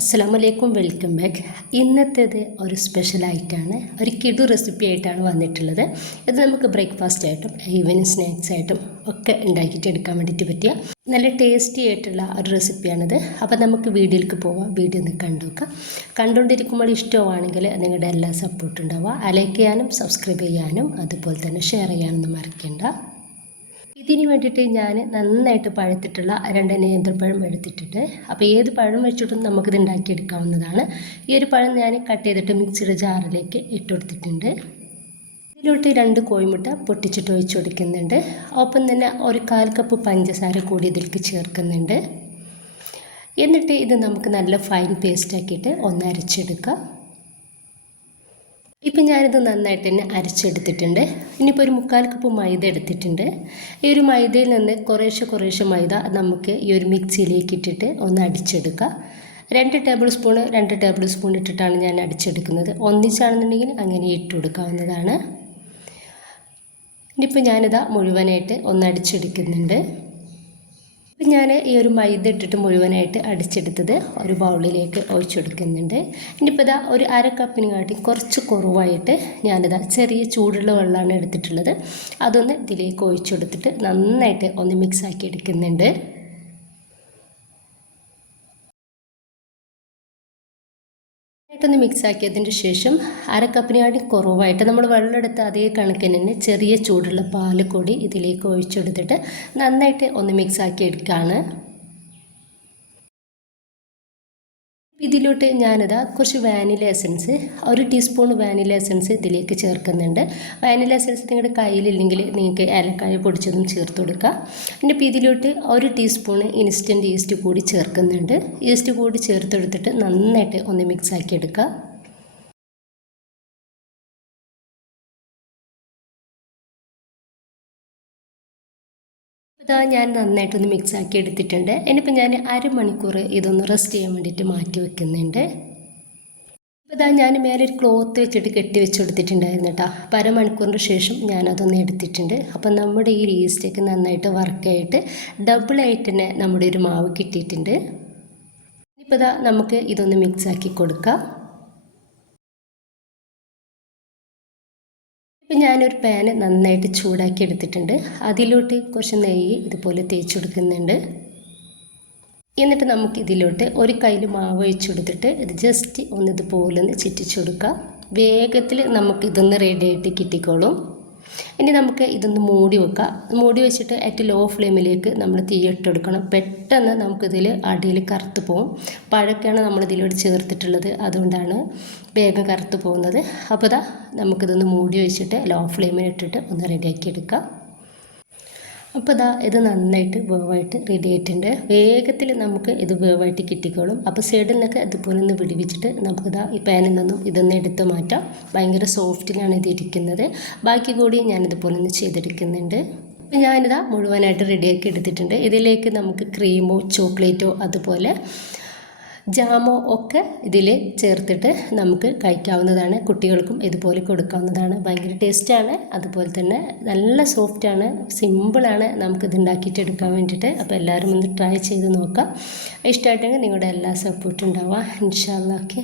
അസ്സാമലൈക്കും welcome back. ഇന്നത്തേത് ഒരു സ്പെഷ്യലായിട്ടാണ് ഒരു കിടു റെസിപ്പി ആയിട്ടാണ് വന്നിട്ടുള്ളത്. ഇത് നമുക്ക് ബ്രേക്ക്ഫാസ്റ്റ് ആയിട്ടും ഈവനിങ് സ്നാക്സ് ആയിട്ടും ഒക്കെ ഉണ്ടാക്കിയിട്ട് എടുക്കാൻ വേണ്ടിയിട്ട് പറ്റിയ നല്ല ടേസ്റ്റി ആയിട്ടുള്ള ഒരു റെസിപ്പിയാണിത് അപ്പോൾ നമുക്ക് വീഡിയോയിലേക്ക് പോവാം വീഡിയോ ഒന്ന് കണ്ടുനോക്കാം കണ്ടുകൊണ്ടിരിക്കുമ്പോൾ ഇഷ്ടമാണെങ്കിൽ നിങ്ങളുടെ എല്ലാ സപ്പോർട്ടും ഉണ്ടാവുക. ലൈക്ക് ചെയ്യാനും സബ്സ്ക്രൈബ് ചെയ്യാനും അതുപോലെ തന്നെ ഷെയർ ചെയ്യാനൊന്നും മറക്കേണ്ട. ഇതിന് വേണ്ടിയിട്ട് ഞാൻ നന്നായിട്ട് പഴുത്തിട്ടുള്ള രണ്ട് നേന്ത്രപ്പഴം എടുത്തിട്ടുണ്ട്. അപ്പോൾ ഏത് പഴം വെച്ചിട്ടും നമുക്കിത് ഉണ്ടാക്കിയെടുക്കാവുന്നതാണ്. ഈ ഒരു പഴം ഞാൻ കട്ട് ചെയ്തിട്ട് മിക്സിയുടെ ജാറിലേക്ക് ഇട്ട് കൊടുത്തിട്ടുണ്ട്. ഇതിലോട്ട് രണ്ട് കോഴിമുട്ട പൊട്ടിച്ചിട്ട് ഒഴിച്ച് കൊടുക്കുന്നുണ്ട്. ഒപ്പം തന്നെ ഒരു കാൽ കപ്പ് പഞ്ചസാര കൂടി ഇതിലേക്ക് ചേർക്കുന്നുണ്ട്. എന്നിട്ട് ഇത് നമുക്ക് നല്ല ഫൈൻ പേസ്റ്റ് ആക്കിയിട്ട് ഒന്ന് അരച്ചെടുക്കാം. ഇപ്പം ഞാനിത് നന്നായിട്ട് തന്നെ അരച്ചെടുത്തിട്ടുണ്ട്. ഇനിയിപ്പോൾ ഒരു മുക്കാൽ കപ്പ് മൈദ എടുത്തിട്ടുണ്ട്. ഈ ഒരു മൈദയിൽ നിന്ന് കുറേശ്ശെ കുറേശ്ശെ മൈദ നമുക്ക് ഈ ഒരു മിക്സിയിലേക്ക് ഇട്ടിട്ട് ഒന്ന് അടിച്ചെടുക്കാം. രണ്ട് ടേബിൾ സ്പൂൺ രണ്ട് ടേബിൾ സ്പൂൺ ഇട്ടിട്ടാണ് ഞാൻ അടിച്ചെടുക്കുന്നത്. ഒന്നിച്ചാണെന്നുണ്ടെങ്കിൽ അങ്ങനെ ഇട്ട് കൊടുക്കാവുന്നതാണ്. ഇനിയിപ്പോൾ ഞാനിതാ മുഴുവനായിട്ട് ഒന്ന് അടിച്ചെടുക്കുന്നുണ്ട്. ഇപ്പം ഞാൻ ഈ ഒരു മൈദ ഇട്ടിട്ട് മുഴുവനായിട്ട് അടിച്ചെടുത്തത് ഒരു ബൗളിലേക്ക് ഒഴിച്ചെടുക്കുന്നുണ്ട് ഇനിയിപ്പോൾ ഇതാ ഒരു അര കപ്പിന് കാട്ടി കുറച്ച് കുറവായിട്ട് ഞാനിതാ ചെറിയ ചൂടുള്ള വെള്ളമാണ് എടുത്തിട്ടുള്ളത്. അതൊന്ന് ഇതിലേക്ക് ഒഴിച്ചെടുത്തിട്ട് നന്നായിട്ട് ഒന്ന് മിക്സ് ആക്കി എടുക്കുന്നുണ്ട്. ആയിട്ടൊന്ന് മിക്സ് ആക്കിയതിന് ശേഷം അര കപ്പിനായിട്ട് കുറവായിട്ട് നമ്മൾ വെള്ളം എടുത്ത് അതേ കണക്കിന് തന്നെ ചെറിയ ചൂടുള്ള പാൽ കൂടി ഇതിലേക്ക് ഒഴിച്ചെടുത്തിട്ട് നന്നായിട്ട് ഒന്ന് മിക്സ് ആക്കി എടുക്കുകയാണ് ഇതിലോട്ട് ഞാനിതാ കുറച്ച് വാനില എസൻസ് ഒരു ടീസ്പൂൺ വാനില എസൻസ് ഇതിലേക്ക് ചേർക്കുന്നുണ്ട്. വാനില എസൻസ് നിങ്ങളുടെ കയ്യിലില്ലെങ്കിൽ നിങ്ങൾക്ക് ഏലക്കായ പൊടിച്ചതും ചേർത്ത് കൊടുക്കുക എന്റെ ഇതിലോട്ട് ഒരു ടീസ്പൂൺ ഇൻസ്റ്റന്റ് ഈസ്റ്റ് കൂടി ചേർക്കുന്നുണ്ട്. ഈസ്റ്റ് കൂടി ചേർത്തെടുത്തിട്ട് നന്നായിട്ട് ഒന്ന് മിക്സ് ആക്കി എടുക്കുക. ഇതാ ഞാൻ നന്നായിട്ടൊന്ന് മിക്സ് ആക്കി എടുത്തിട്ടുണ്ട്. ഇനിയിപ്പോൾ ഞാൻ അരമണിക്കൂർ ഇതൊന്ന് റെസ്റ്റ് ചെയ്യാൻ വേണ്ടിയിട്ട് മാറ്റി വെക്കുന്നുണ്ട്. ഇതാ ഞാൻ മേലെ ഒരു ക്ലോത്ത് വെച്ചിട്ട് കെട്ടി വെച്ച് കൊടുത്തിട്ടുണ്ടായിരുന്നു കേട്ടോ. അപ്പോൾ അരമണിക്കൂറിന്റെ ശേഷം ഞാനതൊന്ന് എടുത്തിട്ടുണ്ട്. അപ്പോൾ നമ്മുടെ ഈ ഈസ്റ്റൊക്കെ നന്നായിട്ട് വർക്കായിട്ട് ഡബിളായിട്ട് തന്നെ നമ്മുടെ ഒരു മാവ് കിട്ടിയിട്ടുണ്ട്. ഇപ്പോൾ ഇതാ നമുക്ക് ഇതൊന്ന് മിക്സ് ആക്കി കൊടുക്കാം. ഞാനൊരു പാന് നന്നായിട്ട് ചൂടാക്കി എടുത്തിട്ടുണ്ട്. അതിലോട്ട് കുറച്ച് നെയ്യ് ഇതുപോലെ തേച്ച് കൊടുക്കുന്നുണ്ട്. എന്നിട്ട് നമുക്ക് ഇതിലോട്ട് ഒരു കയ്യിൽ മാവ് ഒഴിച്ചെടുത്തിട്ട് ഇത് ജസ്റ്റ് ഒന്ന് ഇതുപോലെ ഒന്ന് ചുറ്റിച്ചു കൊടുക്കുക വേഗത്തിൽ നമുക്ക് ഇതൊന്ന് റെഡി ആയിട്ട് കിട്ടിക്കോളും. ഇനി നമുക്ക് ഇതൊന്ന് മൂടി വെക്കാം. മൂടി വെച്ചിട്ട് ഏറ്റവും ലോ ഫ്ലെയിമിലേക്ക് നമ്മൾ തീയിട്ട് കൊടുക്കണം പെട്ടെന്ന് നമുക്കിതിൽ അടിയിൽ കറുത്ത് പോകും പഴക്കാണ് നമ്മൾ ഇതിലൂടെ ചേർത്തിട്ടുള്ളത്. അതുകൊണ്ടാണ് വേഗം കറുത്ത് പോകുന്നത്. അപ്പോൾ ഇതാ നമുക്കിതൊന്ന് മൂടി വെച്ചിട്ട് ലോ ഫ്ലെയിമിൽ ഇട്ടിട്ട് ഒന്ന് റെഡിയാക്കി എടുക്കാം. അപ്പോൾ ഇതാ ഇത് നന്നായിട്ട് വേവായിട്ട് റെഡി ആയിട്ടുണ്ട്. വേഗത്തിൽ നമുക്ക് ഇത് വേവായിട്ട് കിട്ടിക്കോളും. അപ്പോൾ സൈഡിൽ നിന്നൊക്കെ ഇതുപോലെ ഒന്ന് വിടിവിച്ചിട്ട് നമുക്കിതാ ഈ പാനിൽ നിന്നും ഇതൊന്ന് എടുത്ത് മാറ്റാം. ഭയങ്കര സോഫ്റ്റിലാണ് ഇത് ഇരിക്കുന്നത്. ബാക്കി കൂടി ഞാനിതുപോലെ ഒന്ന് ചെയ്തെടുക്കുന്നുണ്ട്. അപ്പോൾ ഞാനിതാ മുഴുവനായിട്ട് റെഡിയാക്കി എടുത്തിട്ടുണ്ട്. ഇതിലേക്ക് നമുക്ക് ക്രീമോ ചോക്ലേറ്റോ അതുപോലെ ജാമോ ഒക്കെ ഇതിൽ ചേർത്തിട്ട് നമുക്ക് കഴിക്കാവുന്നതാണ്. കുട്ടികൾക്കും ഇതുപോലെ കൊടുക്കാവുന്നതാണ്. ഭയങ്കര ടേസ്റ്റാണ് അതുപോലെ തന്നെ നല്ല സോഫ്റ്റാണ് സിമ്പിളാണ് നമുക്കിത് ഉണ്ടാക്കിയിട്ട് എടുക്കാൻ വേണ്ടിയിട്ട്. അപ്പോൾ എല്ലാവരും ഒന്ന് ട്രൈ ചെയ്ത് നോക്കാം. ഇഷ്ടമായിട്ടെങ്കിൽ നിങ്ങളുടെ എല്ലാ സപ്പോർട്ടും ഉണ്ടാവുക. ഇൻഷാല്ല ഓക്കെ